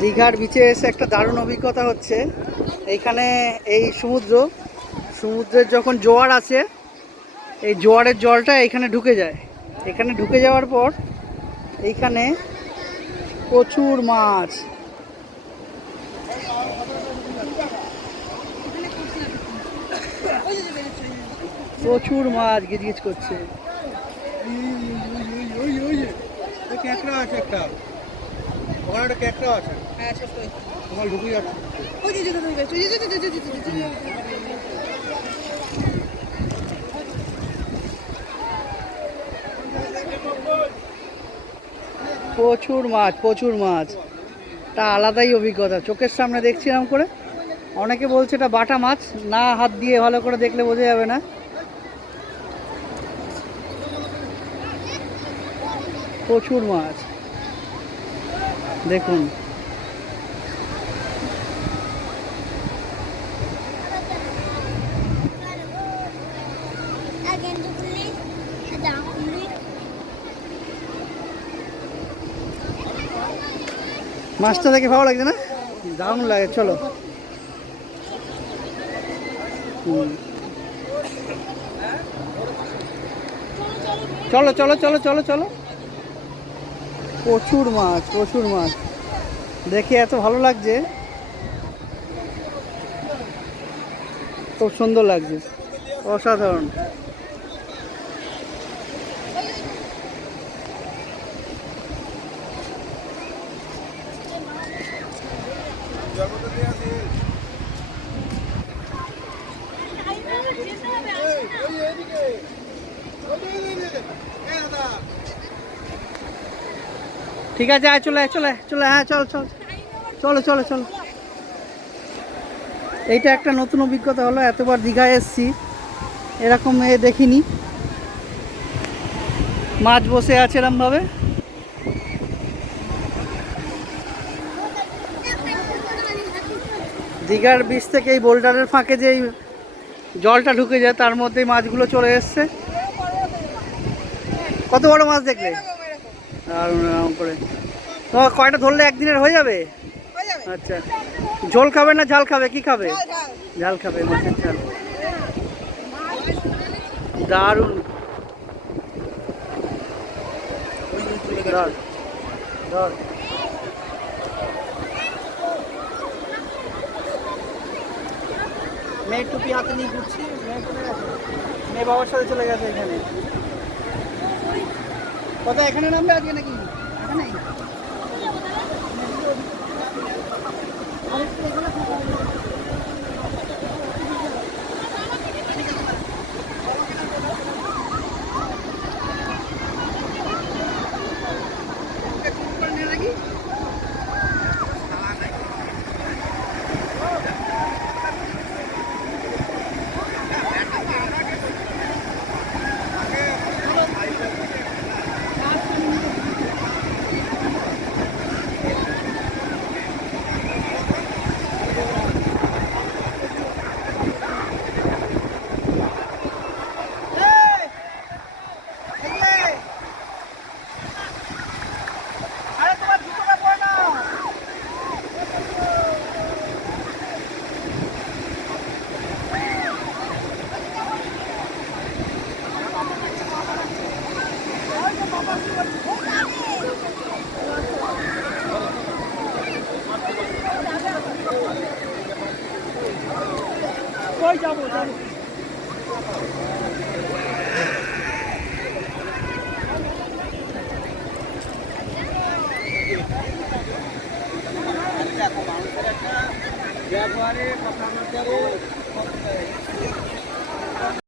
দীঘার বিচে এসে একটা দারুণ অভিজ্ঞতা হচ্ছে। এইখানে এই সমুদ্রের যখন জোয়ার আসে, এই জোয়ারের জলটা এখানে ঢুকে যায়। এখানে ঢুকে যাওয়ার পর এইখানে প্রচুর মাছ, প্রচুর মাছ গিজগিজ করছে। ক্যাকড়া আছে একটা, ওখানে একটা ক্যাকড়া আছে। হ্যাঁ, তোমার ঢুকে যাচ্ছে। প্রচুর মাছ, প্রচুর মাছ। তা আলাদাই অভিজ্ঞতা, চোখের সামনে দেখছিলাম করে। অনেকে বলছে এটা বাটা মাছ, না হাত দিয়ে ভালো করে দেখলে বোঝা যাবে না। প্রচুর মাছ দেখুন। মাছটা দেখে ভালো লাগছে না? দারুণ লাগে। চলো চলো চলো চলো চলো চলো। প্রচুর মাছ, প্রচুর মাছ দেখে এত ভালো লাগছে, খুব সুন্দর লাগছে, অসাধারণ। ঠিক আছে, আয়, চলে চলে চলে, হ্যাঁ চল চল, চলো চলো চলো। এইটা একটা নতুন অভিজ্ঞতা হলো, এতবার দীঘায় এসছি, এরকম দেখিনি। মাছ বসে আছে এরমভাবে। দীঘার বীচ থেকে এই বোল্ডারের ফাঁকে যে জলটা ঢুকে যায়, তার মধ্যেই মাছগুলো চলে এসছে। কত বড় মাছ দেখলে, আর এরকম করে তোমার কয়টা ধরলে একদিনের হয়ে যাবে? আচ্ছা, ঝোল খাবে না ঝাল খাবে, কি খাবে? ঝাল খাবে, মাছের ঝাল। দারুণ। ধর ধর। মেয়ের টুপি হাতে নিয়ে ঘুরছি, মেয়ে বাবার সাথে চলে গেছে এখানে। কথা এখানে নামবে আজকে নাকি? এখানে কই যাবো যাবো। ব্যবহারে কথা